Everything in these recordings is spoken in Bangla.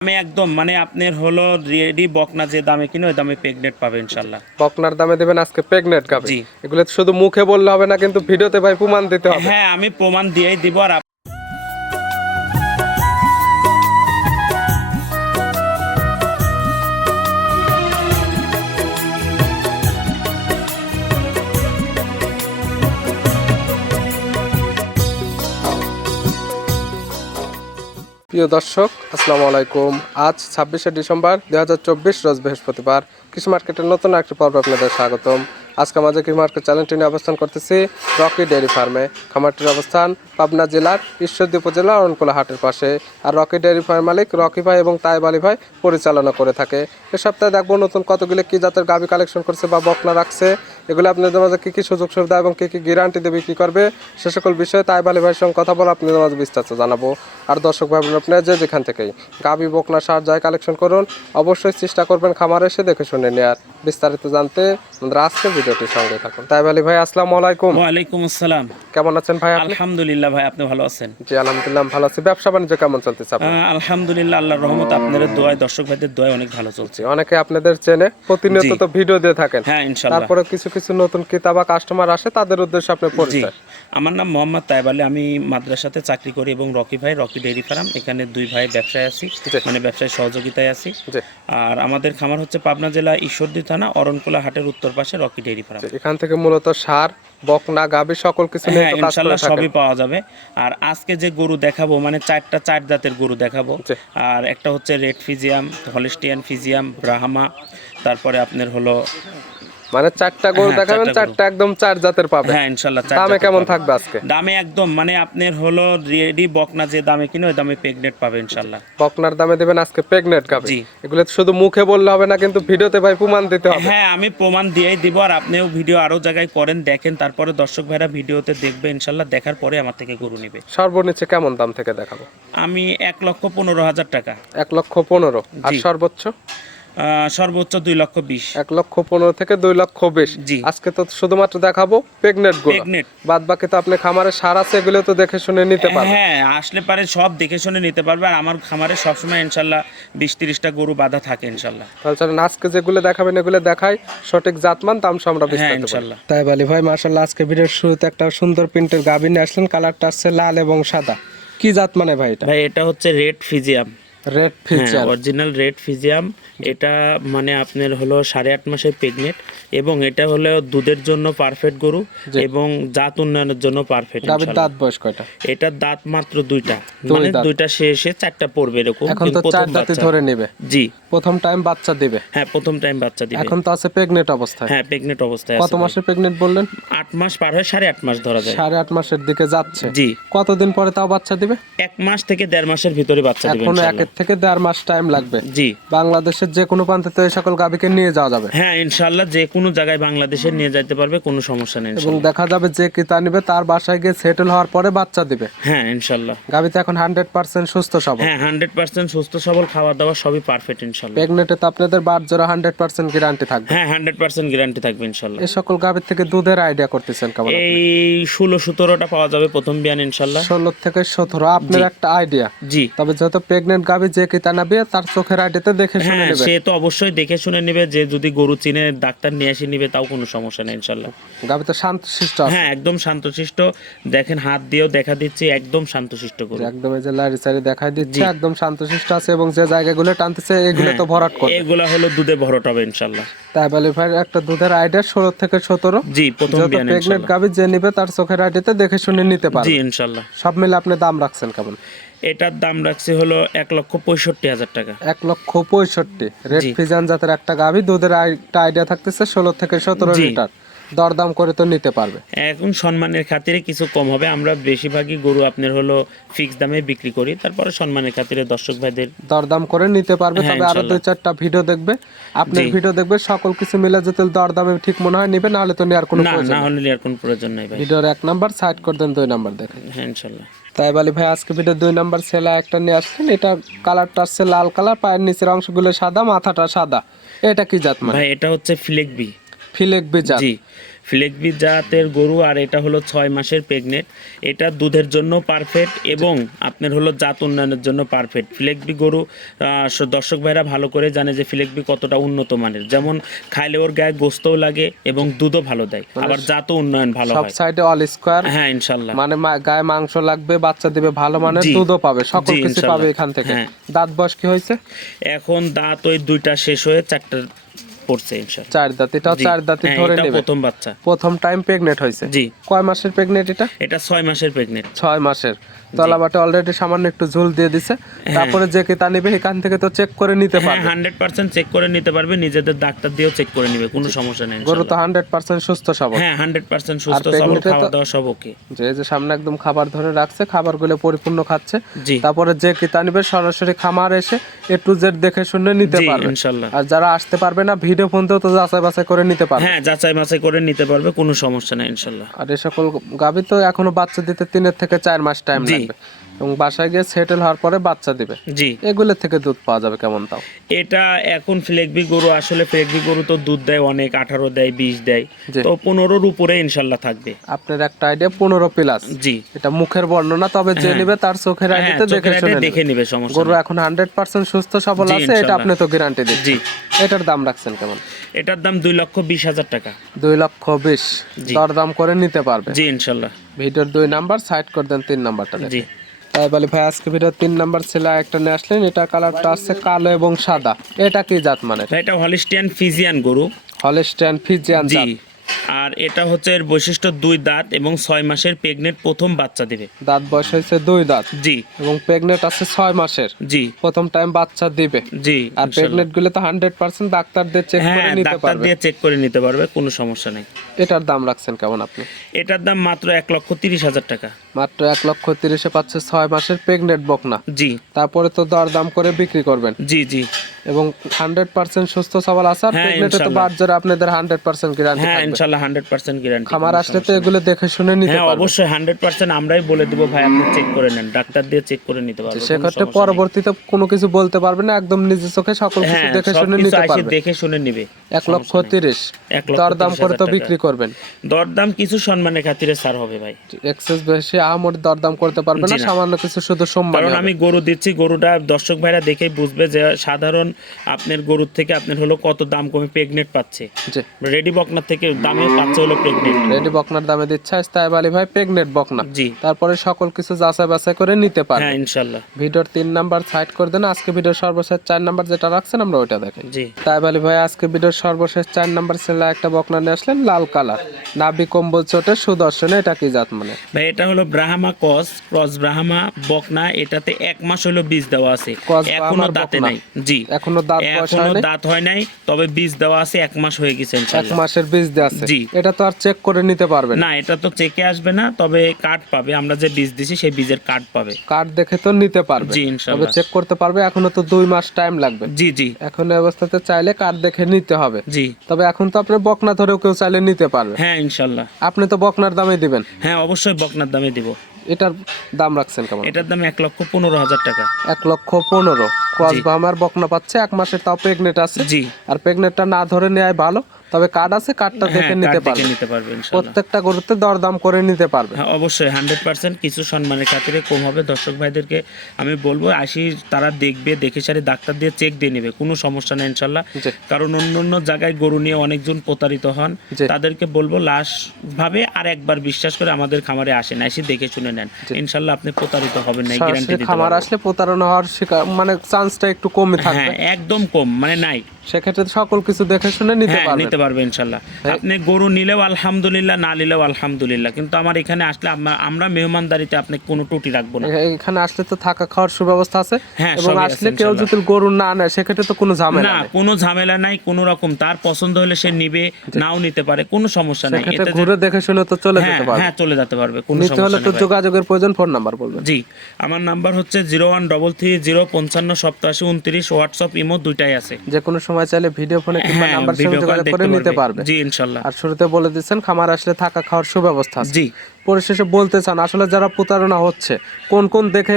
আমি একদম মানে আপনার হলো রেডি বকনা যে দামে কিনে ওই দামে প্রেগনেট পাবে ইনশাল্লাহ বকনার দামে দেবেন আজকে প্রেগনেট গাবে জি। এগুলো শুধু মুখে বললে হবে না কিন্তু ভিডিওতে ভাই প্রমাণ দিতে হবে। হ্যাঁ আমি প্রমাণ দিয়েই দিব আর প্রিয় দর্শক, আসসালামু আলাইকুম। আজ ছাব্বিশে ডিসেম্বর দু হাজার চব্বিশ রোজ বৃহস্পতিবার। কৃষি মার্কেটের নতুন একটি পর্ব আপনাদের স্বাগতম। আজকে আমাদের মার্কেট চ্যানেলটি নিয়ে অবস্থান করতেছি রকি ডেয়ারি ফার্মে খামারটির অবস্থান পাবনা জেলার ঈশ্বরদী উপজেলা অরণকুলা হাটের পাশে। আর রকি ডেয়ারি ফার্ম মালিক রকি ভাই এবং তাইব আলী ভাই পরিচালনা করে থাকে। এ সপ্তাহে দেখব নতুন কতগুলি কি জাতের গাভি কালেকশন করছে বা বকনা রাখছে। এগুলো আপনাদের মাঝে কী কী সুযোগ সুবিধা এবং কী কী গ্যারান্টি দেবে, কী করবে, সে সকল বিষয়ে তাইব আলী ভাইয়ের সঙ্গে কথা বলে আপনাদের মাঝে বিস্তারিত জানাব। আর দর্শক ভাই আপনারা যে যেখান থেকেই গাভি বকনা, সার যায় কালেকশন করুন, অবশ্যই চেষ্টা করবেন খামারে এসে দেখে শুনে নেয়ার। বিস্তারিত জানতে আমাদের আজকের ভিডিওটির সঙ্গে থাকুন। তাইব আলী ভাই আসসালামু আলাইকুম। ওয়ালাইকুম আসসালাম। কেমন আছেন ভাই আপনি? আলহামদুলিল্লাহ ভাই আপনি ভালো আছেন? জি আলহামদুলিল্লাহ ভালো আছি। ব্যবসা বাণিজ্য কেমন চলতেছে আপনার? আলহামদুলিল্লাহ আল্লাহর রহমত আপনাদের দোয়ায় দর্শক ভাইদের দোয়ায় অনেক ভালো চলছে। অনেকে আপনাদের চেনে প্রতিনিয়ত তো ভিডিও দিয়ে থাকেন। হ্যাঁ ইনশাল্লাহ। তারপরে কিছু কিছু নতুন কিতাবা কাস্টমার আসে তাদের উদ্দেশ্যে আপনি পরিচয়। আমার নাম মোহাম্মদ তাইব আলী। আমি মাদ্রাসাতে চাকরি করি এবং রকি ভাই রকি ডেইরি ফার্ম। এখানে দুই ভাই ব্যবসায় আছি। মানে ব্যবসায় সহযোগিতায় আছি। আর আমাদের খামার হচ্ছে পাবনা জেলা ঈশ্বরদী থানা অরণকুলা হাটের উত্তর পাশে রকি ডেইরি ফার্ম। এখান থেকে মূলত সার বকনা গাবি সকল কিছু নিয়ে হ্যাঁ ইনশাল্লাহ সবই পাওয়া যাবে। আর আজকে যে গরু দেখাবো মানে চারটা চার জাতের গরু দেখাবো। আর একটা হচ্ছে রেড ফিজিয়াম হলিস্টিয়ান ফিজিয়াম ব্রাহ্মা তারপরে আপনার হলো মানে চারটা গরু হ্যাঁ, দেখাবেন চারটা একদম চার জাতের পাবে হ্যাঁ ইনশাল্লাহ চার দামে কেমন থাকবে আজকে? দামে একদম মানে আপনার হলো রেডি বকনা যে দামে কিনে ওই দামে প্রেগনেন্ট পাবে ইনশাল্লাহ। বকনার দামে দেবেন আজকে প্রেগনেন্ট গাবে জি। এগুলো তো শুধু মুখে বললে হবে না কিন্তু ভিডিওতে ভাই প্রমাণ দিতে হবে। হ্যাঁ আমি প্রমাণ দিয়েই দিব আর আপনিও ভিডিও আরও জায়গায় করেন দেখেন তারপরে দর্শক ভাইরা ভিডিওতে দেখবে ইনশাল্লাহ দেখার পরে আমার থেকে গরু নিবে। সর্বনিচে কেমন দাম থেকে দেখাবো? আমি এক লক্ষ পনেরো হাজার টাকা। এক লক্ষ পনেরো আর সর্বোচ্চ? সর্বোচ্চ দুই লক্ষ বিশ। এক লক্ষ পনেরো থেকে দুই লক্ষ বিশ। জি। আজকে তো শুধুমাত্র দেখাবো প্রেগনেন্টগুলো। প্রেগনেন্ট। বাদ বাকি তো আপনি খামারে সার আছে এগুলো তো দেখে শুনে নিতে পারবেন। হ্যাঁ আসলে পারে সব দেখে শুনে নিতে পারবে আর আমার খামারে সবসময় ইনশাল্লাহ বিশ তিরিশটা গরু বাঁধা থাকে ইনশাল্লাহ। তাহলে চলেন আজকে যেগুলো দেখাবেন এগুলো দেখাই সঠিক জাতমান দাম আমরা হ্যাঁ ইনশাল্লাহ। তাই বলি ভাই মার্শাল্লাহ আজকে ভিডিওর শুরুতে একটা সুন্দর প্রিন্টের নিয়ে আসলেন কালারটা আসছে লাল এবং সাদা। কি জাত মানে ভাই এটা? ভাই এটা হচ্ছে red Friesian. Red feature original red Friesian এটা মানে আপনার হলো সাড়ে আট মাসের প্রেগনেন্ট এবং এটা হলো দুধের জন্য পারফেক্ট গরু এবং জাত উন্নয়নের জন্য পারফেক্ট গাবির দাঁত বয়স কয়টা? এটার দাঁত মাত্র দুইটা। মানে দাঁত। দুইটা শেষে চারটা পড়বে এরকম। এখন তো চার বাচ্চা। ধরে নেবে। জি। প্রথম টাইম বাচ্চা দিবে। হ্যাঁ প্রথম টাইম বাচ্চা দিবে। এখন তো আছে প্রেগনেন্ট অবস্থায়। হ্যাঁ প্রেগনেন্ট অবস্থায় কত আছে ভাই। মাসে প্রেগনেন্ট বললেন? আট মাস পার হয়ে সাড়ে আট মাস ধরা যায়। সাড়ে আট মাসের দিকে যাচ্ছে। জি। কতদিন পরে তাও বাচ্চা দিবে? এক মাস থেকে দেড় মাসের ভিতরে বাচ্চা দিবে এখনও থেকে দেড় মাস টাইম লাগবে। জি। বাংলাদেশের যে কোনো প্রান্তে তো এই সকল গাবিকে নিয়ে যাওয়া যাবে। হ্যাঁ ইনশাল্লাহ যে কোনো জায়গায় বাংলাদেশে নিয়ে যাইতে পারবে কোনো সমস্যা নেই এবং দেখা যাবে যে কিতা নিবে তার বাসায় গিয়ে সেটেল হওয়ার পরে বাচ্চা দিবে। হ্যাঁ ইনশাল্লাহ গাবিতে এখন হান্ড্রেড পার্সেন্ট সুস্থ সবল। হ্যাঁ হান্ড্রেড পার্সেন্ট সুস্থ সবল খাওয়া দাওয়া সবই পারফেক্ট ইনশাল্লাহ প্রেগনেন্টে তো আপনাদের বাট জোড়া হান্ড্রেড পার্সেন্ট গ্যারান্টি থাকবে। হ্যাঁ হান্ড্রেড পার্সেন্ট গ্যারান্টি থাকবে ইনশাল্লাহ এই সকল গাভীর থেকে দুধের আইডিয়া করতেছেন কেমন এই ষোলো সতেরোটা পাওয়া যাবে প্রথম বিয়ান ইনশাল্লাহ ষোলো থেকে সতেরো আপনার একটা আইডিয়া জি। তবে যেহেতু প্রেগনেন্ট গাবি যে কিতা নাবে তার চোখের আইডিয়াতে দেখে শুনে হ্যাঁ নেবে। সে তো অবশ্যই দেখে শুনে নেবে যে যদি গরু চিনে ডাক্তার নিয়ে এসে নিবে তাও কোনো সমস্যা নেই ইনশাল্লাহ। গাবি তো শান্ত শিষ্ট আছে। হ্যাঁ একদম শান্তশিষ্ট। দেখেন হাত দিয়েও দেখা দিচ্ছি একদম শান্তশিষ্ট গরু। একদম এই যে লারি সারি দেখাই দিচ্ছে একদম শান্তশিষ্ট আছে এবং যে জায়গাগুলো টানতেছে এগুলো তো ভরাট করে এগুলা হলো দুধে ভরট হবে ইনশাল্লাহ। তাই বলে ভাই একটা দুধের আইডিয়া ষোলো থেকে সতেরো। জি প্রথম প্রেগনেন্ট গাবি যে নিবে তার চোখের আইডিয়াতে দেখে শুনে নিতে পারে জি ইনশাল্লাহ। সব মিলে আপনি দাম রাখছেন কেমন? এটার দাম রাখছি হলো এক লক্ষ পঁয়ষট্টি হাজার টাকা। এক লক্ষ পঁয়ষট্টি। রেড। ফিজান জাতের একটা গাভী দুধের একটা আইডিয়া থাকতেছে ষোলো থেকে সতেরো লিটার। দরদাম করে তো নিতে পারবে। এখন সম্মানের খাতিরে কিছু কম হবে। আমরা বেশিরভাগই গরু আপনার হলো ফিক্স দামে বিক্রি করি। তারপরে সম্মানের খাতিরে দর্শক ভাইদের দরদাম করে নিতে পারবে। হ্যাঁ, তবে আরও দুই চারটা ভিডিও দেখবে। আপনার ভিডিও দেখবে সকল কিছু মিলে যদি দরদামে ঠিক মনে হয় নিবে নাহলে তো নেওয়ার কোনো প্রয়োজন না হলে আর কোনো প্রয়োজন নাই ভাই। ভিডিওর এক নাম্বার সাইড করে দেন দুই নাম্বার দেখেন হ্যাঁ ইনশাল্লাহ। তাই বলি ভাই আজকে ভিডিও দুই নাম্বার সেলা একটা নিয়ে আসছেন এটা কালারটা আসছে লাল কালার পায়ের নিচের অংশগুলো সাদা মাথাটা সাদা। এটা কি জাত মানে? ভাই এটা হচ্ছে ফ্লেকবি ফিলেক বি জাত। জি জাতের গরু আর এটা হলো ছয় মাসের প্রেগনেন্ট এটা দুধের জন্য পারফেক্ট এবং আপনার হলো জাত উন্নয়নের জন্য পারফেক্ট ফ্লেগবি গরু দর্শক ভাইরা ভালো করে জানে যে ফ্লেগবি কতটা উন্নত মানের। যেমন খাইলে ওর গায়ে গোস্তও লাগে এবং দুধও ভালো দেয় আবার জাতও উন্নয়ন ভালো সব হয়। সাইডে অল স্কোয়ার হ্যাঁ ইনশাল্লাহ। মানে গায়ে মাংস লাগবে বাচ্চা দিবে ভালো মানের দুধও পাবে সকল কিছু পাবে এখান থেকে। হ্যাঁ। দাঁত বয়স কি হয়েছে? এখন দাঁত ওই দুইটা শেষ হয়ে চারটা পড়ছে ইনশাল্লাহ চার দাঁত চার হ্যাঁ, ধরে নেবে। প্রথম বাচ্চা। প্রথম টাইম প্রেগনেন্ট হয়েছে। জি। কয় মাসের প্রেগনেন্ট এটা? এটা ছয় মাসের প্রেগনেন্ট ছয় মাসের। তলাবাটে অলরেডি সামান্য একটু ঝুল দিয়ে দিছে। তারপরে যে কেতা নিবে এখান থেকে তো চেক করে নিতে হ্যাঁ পারবে। হান্ড্রেড পার্সেন্ট চেক করে নিতে পারবে নিজেদের ডাক্তার দিয়েও চেক করে নিবে কোনো সমস্যা নেই গরু তো হান্ড্রেড পার্সেন্ট সুস্থ সবল। হ্যাঁ হান্ড্রেড পার্সেন্ট সুস্থ সবল খাওয়া দাওয়া সব ওকে। যে যে সামনে একদম খাবার ধরে রাখছে খাবারগুলো পরিপূর্ণ খাচ্ছে। তারপরে যে কেতা নিবে সরাসরি খামার এসে এ টু জেড দেখে শুনে নিতে পারবে। ইনশাল্লাহ আর যারা আসতে পারবে না ভিডিও ফোন তো যাচাই বাছাই করে নিতে পারবে। হ্যাঁ যাচাই বাছাই করে নিতে পারবে কোনো সমস্যা নাই ইনশাল্লাহ। আর এই সকল গাভী তো এখনও বাচ্চা দিতে তিনের থেকে চার মাস টাইম। লাগবে। এবং বাসায় গিয়ে সেটেল হওয়ার পরে বাচ্চা দিবে। জি। এগুলো থেকে দুধ পাওয়া যাবে কেমন তাও? এটা এখন ফ্লেগবি গরু আসলে ফ্লেগবি গরু তো দুধ দেয় অনেক আঠারো দেয় বিশ দেয়। তো পনেরোর উপরে ইনশাল্লাহ থাকবে। আপনার একটা আইডিয়া পনেরো প্লাস জি। এটা মুখের বর্ণনা তবে যে নিবে তার চোখের হ্যাঁ আইডিতে দেখে শুনে। দেখে নিবে সমস্যা গরু এখন হান্ড্রেড পার্সেন্ট সুস্থ সবল আছে এটা আপনি তো গ্যারান্টি দিচ্ছেন। জি। এটার দাম রাখছেন কেমন? এটার দাম দুই লক্ষ বিশ হাজার টাকা। দুই লক্ষ বিশ। দরদাম করে নিতে পারবে। জি ইনশাল্লাহ। ভিডিওর দুই নাম্বার সাইড করে দেন তিন নাম্বারটা। জি। বলে ভাই আজকে ভিডিও তিন নাম্বার ছেলে একটা নিয়ে আসলেন। এটা কালারটা আছে কালো এবং সাদা। এটা কি জাত মানে? এটা হলিস্টিয়ান ফিজিয়ান গরু। হলস্টাইন ফিজিয়ান জাত। আর এটা হচ্ছে এর বৈশিষ্ট্য দুই দাঁত এবং ছয় মাসের প্রেগনেন্ট প্রথম বাচ্চা দিবে। দাঁত বয়স হয়েছে দুই দাঁত। জি। এবং প্রেগনেন্ট আছে ছয় মাসের। জি। প্রথম টাইম বাচ্চা দিবে। জি আর। প্রেগনেন্টগুলো তো হান্ড্রেড পার্সেন্ট ডাক্তারদের চেক করে হ্যাঁ নিতে ডাক্তার দিয়ে চেক করে নিতে পারবে কোনো সমস্যা নেই। এটার দাম রাখছেন কেমন আপনি? এটার দাম মাত্র এক লক্ষ তিরিশ হাজার টাকা। মাত্র এক লক্ষ তিরিশে পাচ্ছে ছয় মাসের প্রেগনেন্ট বকনা। জি। তারপরে তো দর দাম করে বিক্রি করবেন। জি জি। এবং হান্ড্রেড পার্সেন্ট সুস্থ সবল আছে আর হ্যাঁ, প্রেগনেন্টে তো বাদ জোরে আপনাদের হান্ড্রেড পার্সেন্ট গ্যারান্টি হ্যাঁ ইনশাল্লাহ হান্ড্রেড পার্সেন্ট গ্যারান্টি খামার আসলে তো এগুলো দেখে শুনে নিতে হ্যাঁ অবশ্যই হান্ড্রেড পার্সেন্ট আমরাই বলে দেবো ভাই আপনি চেক করে নেন ডাক্তার দিয়ে চেক করে নিতে পারবেন সেক্ষেত্রে পরবর্তীতে কোনো কিছু বলতে পারবে না একদম নিজের চোখে সকল কিছু হ্যাঁ দেখে শুনে নিতে আসে পারবে দেখে শুনে নিবে এক লক্ষ তিরিশ। দর দাম করে তো বিক্রি টাকা। করবেন? দরদাম কিছু সম্মানের খাতিরে ছাড় হবে ভাই। এক্সেস বেশি আহামরি দরদাম করতে পারবে না সামান্য কিছু শুধু সম্মান কারণ আমি গরু দিচ্ছি গরুটা দর্শক ভাইরা দেখেই বুঝবে যে সাধারণ আপনার গরুর থেকে আপনার হলো কত দাম কমে প্রেগনেন্ট পাচ্ছে। রেডি বকনার থেকে দামে পাচ্ছে হলো প্রেগনেন্ট রেডি বকনার দামে দিচ্ছে ইস্তাইব আলী ভাই প্রেগনেন্ট বকনা। জি। তারপরে সকল কিছু যাচাই বাছাই করে নিতে পারবে। হ্যাঁ ইনশাল্লাহ ভিডিওর তিন নাম্বার সাইড করে দেন আজকে ভিডিওর সর্বশেষ চার নাম্বার যেটা রাখছেন আমরা ওইটা দেখেন। জি। তাই বলি ভাই আজকে ভিডিওর সর্বশেষ চার নাম্বার ছেলে একটা বকনা নিয়ে আসলেন লাল কালার। নাবি কম্বল চোটে সুদর্শনে এটা কি জাত মানে? ভাই এটা হলো ব্রাহ্মা কস ক্রস ব্রাহ্মা বকনা এটাতে এক মাস হলো বীজ দেওয়া আছে। এখনও দাঁতে নাই। জি। এখনও দাঁত বয়স এখনও দাঁত হয় নাই তবে বীজ দেওয়া আছে এক মাস হয়ে গেছে এক মাসের বীজ দেওয়া আছে। জি। এটা তো আর চেক করে নিতে পারবেন না। এটা তো চেকে আসবে না তবে কার্ড পাবে আমরা যে বীজ দিছি সেই বীজের কার্ড পাবে। কার্ড দেখে তো নিতে পারবে। জি তবে চেক করতে পারবে এখনও তো দুই মাস টাইম লাগবে। জি জি। এখন অবস্থাতে চাইলে কার্ড দেখে নিতে হবে। জি। তবে এখন তো আপনি বকনা ধরেও কেউ চাইলে নিতে পারবে। হ্যাঁ ইনশাল্লাহ। আপনি তো বকনার দামে দিবেন। হ্যাঁ অবশ্যই বকনার দামে দিব। এটার দাম রাখছেন কেমন? এটার দাম এক লক্ষ পনেরো হাজার টাকা। এক লক্ষ পনেরো। ক্রস বামার বকনা পাচ্ছে এক মাসের তাও প্রেগনেন্ট আছে। জি। আর প্রেগনেন্টটা না ধরে নেয় ভালো। তবে কার্ড আছে কার্ডটা হ্যাঁ দেখে নিতে পারবে। নিতে পারবে প্রত্যেকটা গরুতে দরদাম করে নিতে পারবে। হ্যাঁ অবশ্যই হান্ড্রেড পার্সেন্ট কিছু সম্মানের খাতিরে কম হবে। দর্শক ভাইদেরকে আমি বলব আসি তারা দেখবে দেখে সারি ডাক্তার দিয়ে চেক দিয়ে নেবে কোনো সমস্যা নেই ইনশাল্লাহ। কারণ অন্য অন্য জায়গায় গরু নিয়ে অনেকজন প্রতারিত হন। তাদেরকে বলব লাশ ভাবে আর একবার বিশ্বাস করে আমাদের খামারে আসেন এসে দেখে শুনে নেন। ইনশাল্লাহ আপনি প্রতারিত হবেন না গ্যারান্টি দিতে খামার আসলে প্রতারণা হওয়ার মানে চান্সটা একটু কমে থাকবে। হ্যাঁ একদম কম মানে নাই। সেক্ষেত্রে সকল কিছু দেখে শুনে নিতে হ্যাঁ পারবে নিতে পারবে ইনশাল্লাহ। আপনি গরু নিলেও আলহামদুলিল্লাহ না নিলেও আলহামদুলিল্লাহ। কিন্তু আমার এখানে আসলে আমরা মেহমানদারিতে আপনি কোনো ত্রুটি রাখব না। এখানে আসলে তো থাকা খাওয়ার সুব্যবস্থা আছে। হ্যাঁ, এবং আসলে কেউ যদি গরু না নেয় সেক্ষেত্রে তো কোনো ঝামেলা না কোনো ঝামেলা নাই কোনো রকম। তার পছন্দ হলে সে নিবে নাও নিতে পারে কোনো সমস্যা নাই। যে- ঘুরে দেখে শুনে তো চলে হ্যাঁ যেতে পারবে। হ্যাঁ চলে যেতে পারবে কোনো হলে তো যোগাযোগের প্রয়োজন ফোন নাম্বার বলবেন। জি আমার নাম্বার হচ্ছে zero one double three zero পঞ্চান্ন সপ্তাশি উনত্রিশ হোয়াটসঅ্যাপ ইমো দুইটাই আছে। যে কোনো সময় চাইলে ভিডিও ফোনে কিংবা হ্যাঁ নাম্বার সঙ্গে যোগাযোগ করে নিতে পারবে। জি ইনশাআল্লাহ আর শুরুতে বলে দিয়েছেন খামার আসলে থাকা খাওয়ার সুব্যবস্থা আছে। জি। পরিশেষে বলতে চান আসলে যারা প্রতারণা হচ্ছে কোন কোন দেখে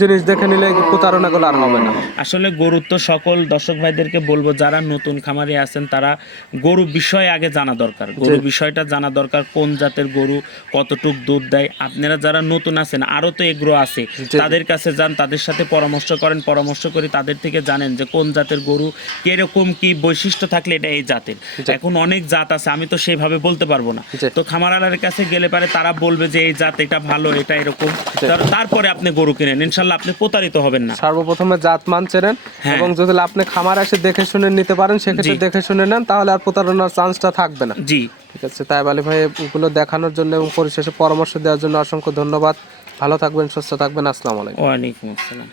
জিনিস দেখে নিলে এই প্রতারণাগুলো আর হবে না? আসলে গরুর তো সকল দর্শক ভাইদেরকে বলব যারা নতুন খামারে আছেন তারা গরু বিষয়ে আগে জানা দরকার। গরু বিষয়টা জানা দরকার কোন জাতের গরু কতটুক দুধ দেয়। আপনারা যারা নতুন আছেন আরও তো এগ্রো আছে তাদের কাছে যান তাদের সাথে পরামর্শ করেন পরামর্শ করে তাদের থেকে জানেন যে কোন জাতের গরু কীরকম কি বৈশিষ্ট্য থাকলে এটা এই জাতের। এখন অনেক জাত আছে আমি তো সেইভাবে বলতে পারব না। তো খামারালার কাছে গেলে পারে তারা বলবে যে এই জাত এটা ভালো এটা এরকম। তারপরে আপনি গরু কিনেন। ইনশাল্লাহ আপনি প্রতারিত হবেন না। সর্বপ্রথমে জাত মান চেনেন হ্যাঁ। এবং যদি আপনি খামার এসে দেখে শুনে নিতে পারেন সেক্ষেত্রে দেখে শুনে নেন তাহলে আর প্রতারণার চান্সটা থাকবে না। জি। ঠিক আছে তাই আলী ভাই এগুলো দেখানোর জন্য এবং পরিশেষে পরামর্শ দেওয়ার জন্য অসংখ্য ধন্যবাদ। ভালো থাকবেন সুস্থ থাকবেন আসসালামু আলাইকুম। ওয়ালাইকুম আসসালাম।